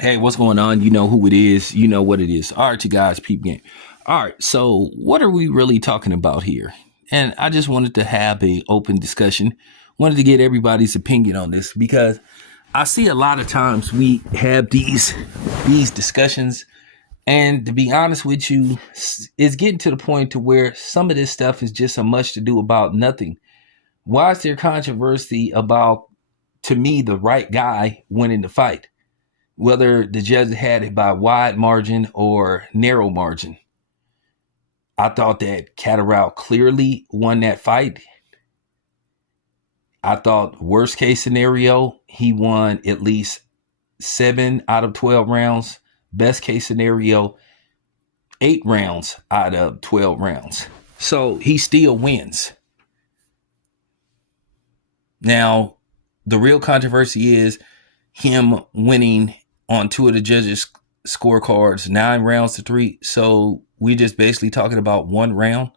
Hey, what's going on? You know who it is. You know what it is. All right, you guys, peep game. All right, so what are we really talking about here? And I just wanted to have a open discussion. Wanted to get everybody's opinion on this because I see a lot of times we have these discussions, and to be honest with you, it's getting to the point to where some of this stuff is just a much to do about nothing. Why is there controversy about, to me, the right guy winning the fight? Whether the judge had it by wide margin or narrow margin. I thought that Catterall clearly won that fight. I thought worst case scenario, he won at least 7 out of 12 rounds. Best case scenario, 8 rounds out of 12 rounds. So he still wins. Now, the real controversy is him winning on 2 of the judges' scorecards, 9 rounds to 3. So we're just basically talking about 1 round.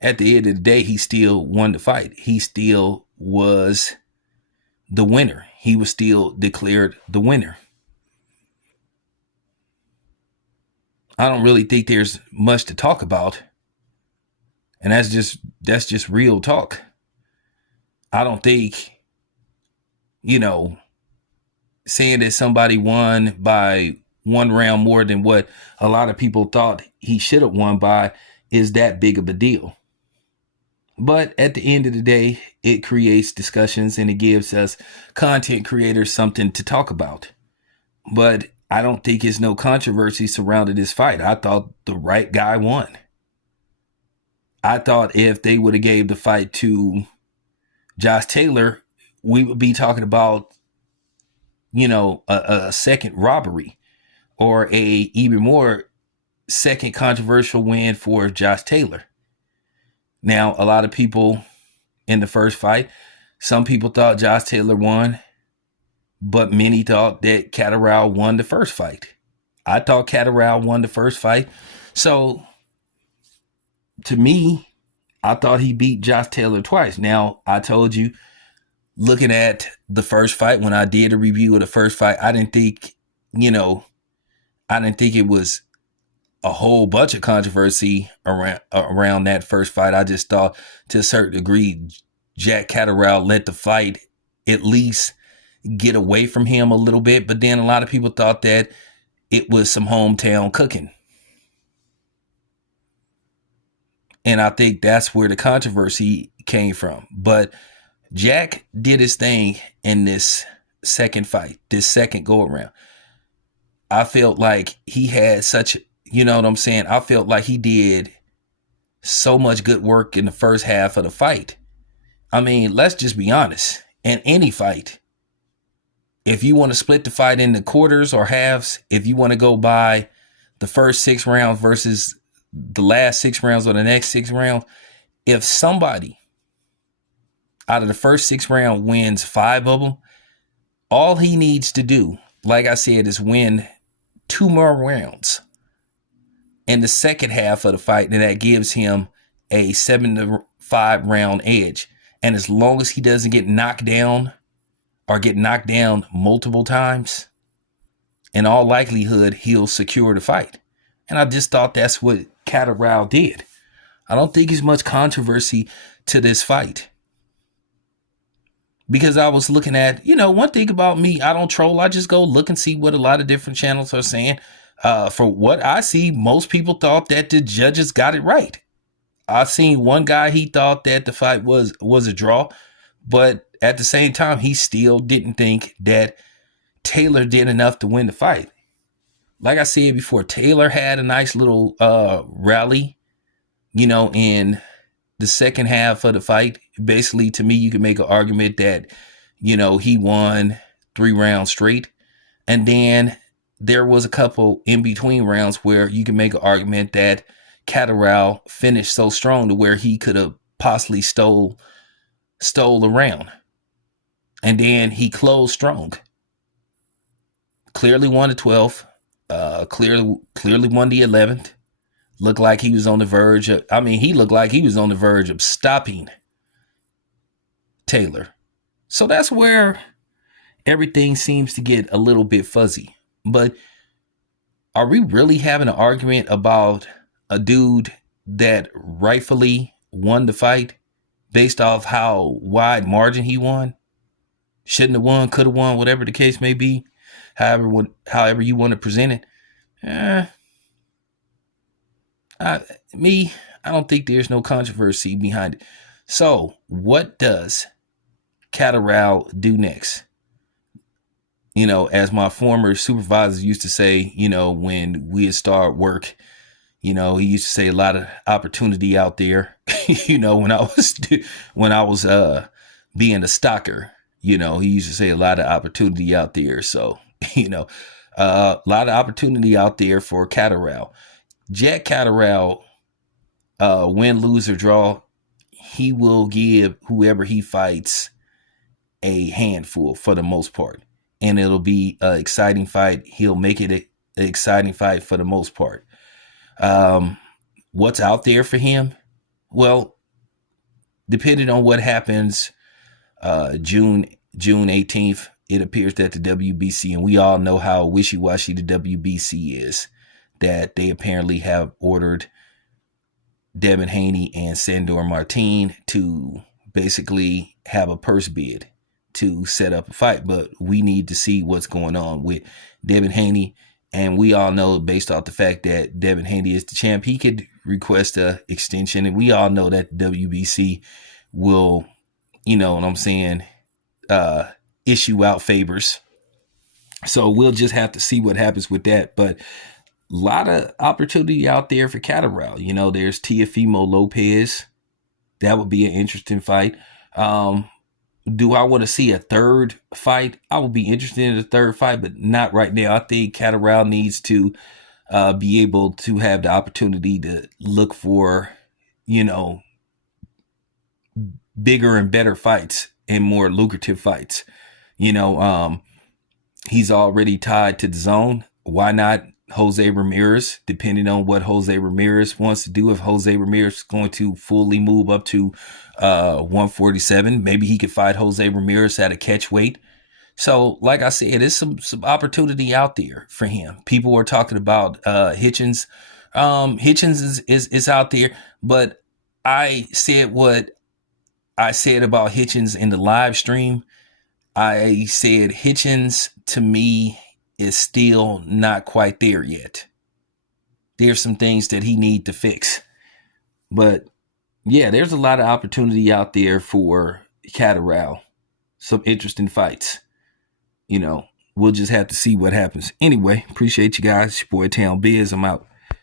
At the end of the day, he still won the fight. He still was the winner. He was still declared the winner. I don't really think there's much to talk about. And that's just real talk. I don't think, saying that somebody won by 1 round more than what a lot of people thought he should have won by is that big of a deal. But at the end of the day, it creates discussions and it gives us content creators something to talk about. But I don't think there's no controversy surrounding this fight. I thought the right guy won. I thought if they would have gave the fight to Josh Taylor, we would be talking about, a second robbery or a even more second controversial win for Josh Taylor. Now, a lot of people in the first fight, some people thought Josh Taylor won, but many thought that Catterall won the first fight. I thought Catterall won the first fight. So, to me, I thought he beat Josh Taylor twice. Now, I told you, looking at the first fight, when I did a review of the first fight, I didn't think it was a whole bunch of controversy around that first fight. I just thought, to a certain degree, Jack Catterall let the fight at least get away from him a little bit. But then a lot of people thought that it was some hometown cooking. And I think that's where the controversy came from. But Jack did his thing in this second fight, this second go around. I felt like he had such, I felt like he did so much good work in the first half of the fight. I mean, let's just be honest. In any fight, if you want to split the fight into quarters or halves, if you want to go by the first 6 rounds versus the last 6 rounds or the next 6 rounds, if somebody out of the first 6 rounds wins 5 of them, all he needs to do, like I said, is win 2 more rounds in the second half of the fight, and that gives him a 7-5 round edge. And as long as he doesn't get knocked down or get knocked down multiple times, in all likelihood, he'll secure the fight. And I just thought that's what Catterall did. I don't think there's much controversy to this fight. Because I was looking at, one thing about me, I don't troll. I just go look and see what a lot of different channels are saying. For what I see, most people thought that the judges got it right. I've seen one guy, he thought that the fight was a draw. But at the same time, he still didn't think that Taylor did enough to win the fight. Like I said before, Taylor had a nice little rally, in the second half of the fight. Basically, to me, you can make an argument that, he won 3 rounds straight. And then there was a couple in between rounds where you can make an argument that Catterall finished so strong to where he could have possibly stole the round. And then he closed strong. Clearly won the 12th. Clearly won the 11th. Looked like he was on the verge of, he looked like he was on the verge of stopping Taylor. So that's where everything seems to get a little bit fuzzy. But are we really having an argument about a dude that rightfully won the fight based off how wide margin he won? Shouldn't have won, could have won, whatever the case may be. However you want to present it. Eh, I, me, I don't think there's no controversy behind it. So, what does Catterall do next? As my former supervisor used to say, when we'd start work, he used to say a lot of opportunity out there. When I was being a stalker, he used to say a lot of opportunity out there. So, a lot of opportunity out there for Catterall. Jack Catterall, win, lose, or draw, he will give whoever he fights a handful for the most part. And it'll be an exciting fight. He'll make it an exciting fight for the most part. What's out there for him? Well, depending on what happens June 18th, it appears that the WBC, and we all know how wishy-washy the WBC is, that they apparently have ordered Devin Haney and Sandor Martin to basically have a purse bid to set up a fight. But we need to see what's going on with Devin Haney. And we all know, based off the fact that Devin Haney is the champ, he could request a extension. And we all know that the WBC will, what I'm saying, issue out favors. So we'll just have to see what happens with that. But a lot of opportunity out there for Catterall. There's Teofimo Lopez. That would be an interesting fight. Do I want to see a third fight? I would be interested in a third fight, but not right now. I think Catterall needs to be able to have the opportunity to look for, bigger and better fights and more lucrative fights. He's already tied to the zone. Why not Jose Ramirez, depending on what Jose Ramirez wants to do? If Jose Ramirez is going to fully move up to 147, maybe he could fight Jose Ramirez at a catch weight. So, like I said, there's some opportunity out there for him. People are talking about Hitchens. Hitchens is out there, but I said what I said about Hitchens in the live stream. I said Hitchens, to me, is still not quite there yet. There's some things that he needs to fix. But yeah, there's a lot of opportunity out there for Catterall. Some interesting fights. We'll just have to see what happens. Anyway, appreciate you guys. It's your boy Town Biz. I'm out.